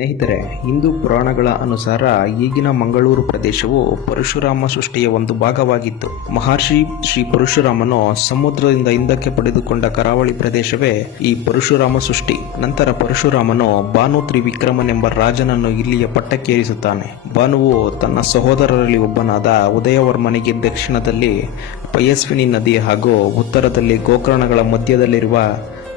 ಸ್ನೇಹಿತರೆ, ಹಿಂದೂ ಪುರಾಣಗಳ ಅನುಸಾರ ಈಗಿನ ಮಂಗಳೂರು ಪ್ರದೇಶವು ಪರಶುರಾಮ ಸೃಷ್ಟಿಯ ಒಂದು ಭಾಗವಾಗಿತ್ತು. ಮಹರ್ಷಿ ಶ್ರೀ ಪರಶುರಾಮನು ಸಮುದ್ರದಿಂದ ಹಿಂದಕ್ಕೆ ಪಡೆದುಕೊಂಡ ಕರಾವಳಿ ಪ್ರದೇಶವೇ ಈ ಪರಶುರಾಮ ಸೃಷ್ಟಿ. ನಂತರ ಪರಶುರಾಮನು ಭಾನು ತ್ರಿವಿಕ್ರಮನೆಂಬ ರಾಜನನ್ನು ಇಲ್ಲಿಯ ಪಟ್ಟಕ್ಕೇರಿಸುತ್ತಾನೆ. ಭಾನುವು ತನ್ನ ಸಹೋದರರಲ್ಲಿ ಒಬ್ಬನಾದ ಉದಯವರ್ಮನಿಗೆ ದಕ್ಷಿಣದಲ್ಲಿ ಪಯಸ್ವಿನಿ ನದಿ ಹಾಗೂ ಉತ್ತರದಲ್ಲಿ ಗೋಕರ್ಣಗಳ ಮಧ್ಯದಲ್ಲಿರುವ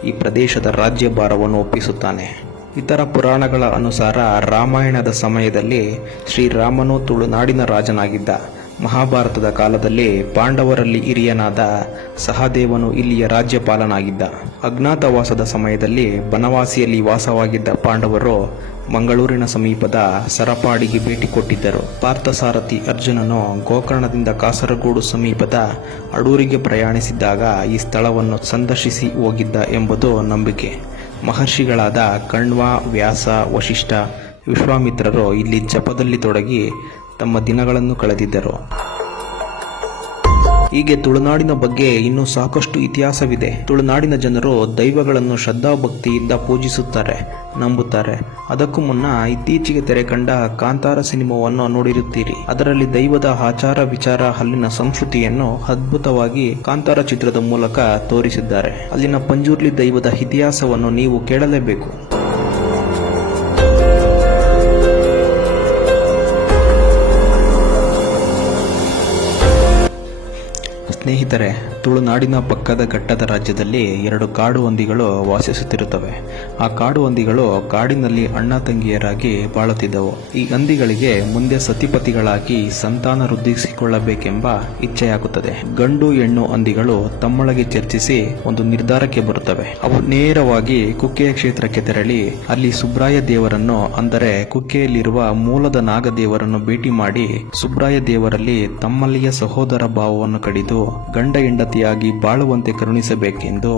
ಈ ಪ್ರದೇಶದ ರಾಜ್ಯಭಾರವನ್ನು ಒಪ್ಪಿಸುತ್ತಾನೆ. ಇತರ ಪುರಾಣಗಳ ಅನುಸಾರ ರಾಮಾಯಣದ ಸಮಯದಲ್ಲಿ ಶ್ರೀರಾಮನು ತುಳುನಾಡಿನ ರಾಜನಾಗಿದ್ದ ಮಹಾಭಾರತದ ಕಾಲದಲ್ಲಿ ಪಾಂಡವರಲ್ಲಿ ಹಿರಿಯನಾದ ಸಹದೇವನು ಇಲ್ಲಿಯ ರಾಜ್ಯಪಾಲನಾಗಿದ್ದ. ಅಜ್ಞಾತವಾಸದ ಸಮಯದಲ್ಲಿ ಬನವಾಸಿಯಲ್ಲಿ ವಾಸವಾಗಿದ್ದ ಪಾಂಡವರು ಮಂಗಳೂರಿನ ಸಮೀಪದ ಸರಪಾಡಿಗೆ ಭೇಟಿ ಕೊಟ್ಟಿದ್ದರು. ಪಾರ್ಥಸಾರಥಿ ಅರ್ಜುನನು ಗೋಕರ್ಣದಿಂದ ಕಾಸರಗೋಡು ಸಮೀಪದ ಅಡೂರಿಗೆ ಪ್ರಯಾಣಿಸಿದ್ದಾಗ ಈ ಸ್ಥಳವನ್ನು ಸಂದರ್ಶಿಸಿ ಹೋಗಿದ್ದ ಎಂಬುದು ನಂಬಿಕೆ. ಮಹರ್ಷಿಗಳಾದ ಕಣ್ವ ವ್ಯಾಸ ವಶಿಷ್ಠ ವಿಶ್ವಾಮಿತ್ರರು ಇಲ್ಲಿ ಜಪದಲ್ಲಿ ತೊಡಗಿ ತಮ್ಮ ದಿನಗಳನ್ನು ಕಳೆದಿದ್ದರು. ಹೀಗೆ ತುಳುನಾಡಿನ ಬಗ್ಗೆ ಇನ್ನೂ ಸಾಕಷ್ಟು ಇತಿಹಾಸವಿದೆ. ತುಳುನಾಡಿನ ಜನರು ದೈವಗಳನ್ನು ಶ್ರದ್ಧಾಭಕ್ತಿಯಿಂದ ಪೂಜಿಸುತ್ತಾರೆ, ನಂಬುತ್ತಾರೆ. ಅದಕ್ಕೂ ಮುನ್ನ ಇತ್ತೀಚೆಗೆ ತೆರೆ ಕಂಡ ಕಾಂತಾರ ಸಿನಿಮಾವನ್ನು ನೋಡಿರುತ್ತೀರಿ. ಅದರಲ್ಲಿ ದೈವದ ಆಚಾರ ವಿಚಾರ ಅಲ್ಲಿನ ಸಂಸ್ಕೃತಿಯನ್ನು ಅದ್ಭುತವಾಗಿ ಕಾಂತಾರ ಚಿತ್ರದ ಮೂಲಕ ತೋರಿಸಿದ್ದಾರೆ. ಅಲ್ಲಿನ ಪಂಜುರ್ಲಿ ದೈವದ ಇತಿಹಾಸವನ್ನು ನೀವು ಕೇಳಲೇಬೇಕು. ಸ್ನೇಹಿತರೆ, ತುಳುನಾಡಿನ ಪಕ್ಕದ ಘಟ್ಟದ ರಾಜ್ಯದಲ್ಲಿ ಎರಡು ಕಾಡು ಹಂದಿಗಳು ವಾಸಿಸುತ್ತಿರುತ್ತವೆ. ಆ ಕಾಡು ಹಂದಿಗಳು ಕಾಡಿನಲ್ಲಿ ಅಣ್ಣ ತಂಗಿಯರಾಗಿ ಬಾಳುತ್ತಿದ್ದವು. ಈ ಹಂದಿಗಳಿಗೆ ಮುಂದೆ ಸತಿಪತಿಗಳಾಗಿ ಸಂತಾನ ವೃದ್ಧಿಸಿಕೊಳ್ಳಬೇಕೆಂಬ ಇಚ್ಛೆಯಾಗುತ್ತದೆ. ಗಂಡು ಹೆಣ್ಣು ಹಂದಿಗಳು ತಮ್ಮೊಳಗೆ ಚರ್ಚಿಸಿ ಒಂದು ನಿರ್ಧಾರಕ್ಕೆ ಬರುತ್ತವೆ. ಅವು ನೇರವಾಗಿ ಕುಕ್ಕೆಯ ಕ್ಷೇತ್ರಕ್ಕೆ ತೆರಳಿ, ಅಲ್ಲಿ ಸುಬ್ರಾಯ ದೇವರನ್ನು, ಅಂದರೆ ಕುಕ್ಕೆಯಲ್ಲಿರುವ ಮೂಲದ ನಾಗದೇವರನ್ನು ಭೇಟಿ ಮಾಡಿ, ಸುಬ್ರಾಯ ದೇವರಲ್ಲಿ ತಮ್ಮಲ್ಲಿಯ ಸಹೋದರ ಭಾವವನ್ನು ಕಡಿದು ಗಂಡ ಹೆಂಡತಿಯಾಗಿ ಬಾಳುವಂತೆ ಕರುಣಿಸಬೇಕೆಂದು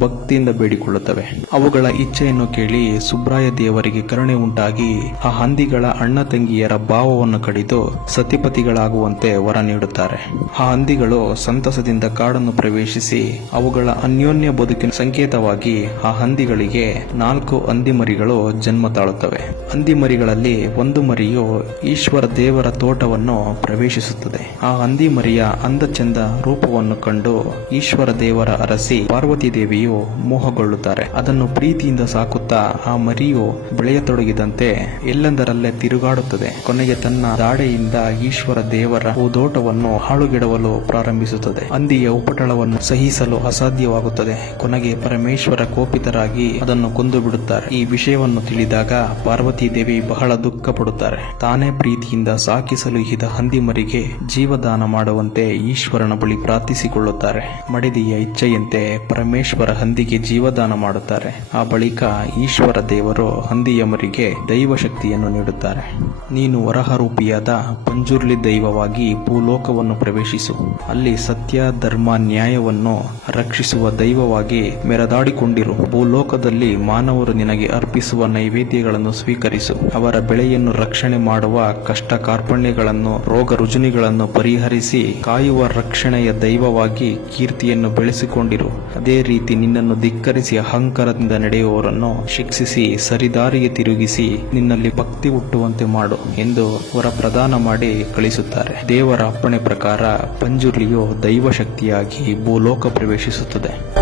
ಭಕ್ತಿಯಿಂದ ಬೇಡಿಕೊಳ್ಳುತ್ತವೆ. ಅವುಗಳ ಇಚ್ಛೆಯನ್ನು ಕೇಳಿ ಸುಬ್ರಾಯ ದೇವರಿಗೆ ಕರುಣೆ ಉಂಟಾಗಿ ಆ ಹಂದಿಗಳ ಅಣ್ಣ ತಂಗಿಯರ ಭಾವವನ್ನು ಕಡಿದು ಸತಿಪತಿಗಳಾಗುವಂತೆ ವರ ನೀಡುತ್ತಾರೆ. ಆ ಹಂದಿಗಳು ಸಂತಸದಿಂದ ಕಾಡನ್ನು ಪ್ರವೇಶಿಸಿ ಅವುಗಳ ಅನ್ಯೋನ್ಯ ಬದುಕಿನ ಸಂಕೇತವಾಗಿ ಆ ಹಂದಿಗಳಿಗೆ ನಾಲ್ಕು ಹಂದಿ ಮರಿಗಳು ಜನ್ಮ ತಾಳುತ್ತವೆ. ಹಂದಿ ಮರಿಗಳಲ್ಲಿ ಒಂದು ಮರಿಯು ಈಶ್ವರ ದೇವರ ತೋಟವನ್ನು ಪ್ರವೇಶಿಸುತ್ತದೆ. ಆ ಹಂದಿ ಮರಿಯ ಅಂದಚಂದ ರೂಪವನ್ನು ಕಂಡು ಈಶ್ವರ ದೇವರ ಅರಸಿ ಪಾರ್ವತಿ ದೇವಿಯು ಮೋಹಗೊಳ್ಳುತ್ತಾರೆ. ಅದನ್ನು ಪ್ರೀತಿಯಿಂದ ಸಾಕುತ್ತಾ ಆ ಮರಿಯು ಬೆಳೆಯತೊಡಗಿದಂತೆ ಎಲ್ಲೆಂದರಲ್ಲೇ ತಿರುಗಾಡುತ್ತದೆ. ಕೊನೆಗೆ ತನ್ನ ದಾಡೆಯಿಂದ ಈಶ್ವರ ದೇವರ ಹೂದೋಟವನ್ನು ಹಾಳುಗೆಡವಲು ಪ್ರಾರಂಭಿಸುತ್ತದೆ. ಅಂದಿಯ ಉಪಟಳವನ್ನು ಸಹಿಸಲು ಅಸಾಧ್ಯವಾಗುತ್ತದೆ. ಕೊನೆಗೆ ಪರಮೇಶ್ವರ ಕೋಪಿತರಾಗಿ ಅದನ್ನು ಕೊಂದು ಬಿಡುತ್ತಾರೆ ಈ ವಿಷಯವನ್ನು ತಿಳಿದಾಗ ಪಾರ್ವತಿ ದೇವಿ ಬಹಳ ದುಃಖ ಪಡುತ್ತಾರೆ ತಾನೇ ಪ್ರೀತಿಯಿಂದ ಸಾಕಿಸಲು ಇದ್ದ ಹಂದಿ ಮರಿಗೆ ಜೀವದಾನ ಮಾಡುವಂತೆ ಈಶ್ವರನ ಬಳಿ ಪ್ರಾರ್ಥಿಸಿಕೊಳ್ಳುತ್ತಾರೆ. ಮಡಿದಿಯ ಇಚ್ಛೆಯಂತೆ ಪರಮೇಶ್ವರ ಹಂದಿಗೆ ಜೀವದಾನ ಮಾಡುತ್ತಾರೆ. ಆ ಬಳಿಕ ಈಶ್ವರ ದೇವರು ಹಂದಿಯ ದೈವ ಶಕ್ತಿಯನ್ನು ನೀಡುತ್ತಾರೆ. ನೀನು ವರಹರೂಪಿಯಾದ ಪಂಜುರ್ಲಿ ದೈವವಾಗಿ ಭೂಲೋಕವನ್ನು ಪ್ರವೇಶಿಸು. ಅಲ್ಲಿ ಸತ್ಯ, ಧರ್ಮ, ನ್ಯಾಯವನ್ನು ರಕ್ಷಿಸುವ ದೈವವಾಗಿ ಮೆರೆದಾಡಿಕೊಂಡಿರು. ಭೂಲೋಕದಲ್ಲಿ ಮಾನವರು ನಿನಗೆ ಅರ್ಪಿಸುವ ನೈವೇದ್ಯಗಳನ್ನು ಸ್ವೀಕರಿಸು. ಅವರ ಬೆಳೆಯನ್ನು ರಕ್ಷಣೆ ಮಾಡುವ ಕಷ್ಟ ಕಾರ್ಪಣ್ಯಗಳನ್ನು ರೋಗ ರುಜುನಿಗಳನ್ನು ಪರಿಹರಿಸಿ ಕಾಯುವ ರಕ್ಷಣೆಯ ದೈವವಾಗಿ ಕೀರ್ತಿಯನ್ನು ಬೆಳೆಸಿಕೊಂಡಿರು. ಅದೇ ರೀತಿ ನಿನ್ನನ್ನು ಧಿಕ್ಕರಿಸಿ ಅಹಂಕಾರದಿಂದ ನಡೆಯುವವರನ್ನು ಶಿಕ್ಷಿಸಿ ಸರಿದಾರಿಗೆ ತಿರುಗಿಸಿ ನಿನ್ನಲ್ಲಿ ಭಕ್ತಿ ಹುಟ್ಟುವಂತೆ ಮಾಡು ಎಂದು ವರ ಪ್ರದಾನ ಮಾಡಿ ಕಳಿಸುತ್ತಾರೆ. ದೇವರ ಅಪ್ಪಣೆ ಪ್ರಕಾರ ಪಂಜುರ್ಲಿಯು ದೈವ ಶಕ್ತಿಯಾಗಿ ಭೂಲೋಕ ಪ್ರವೇಶಿಸುತ್ತದೆ.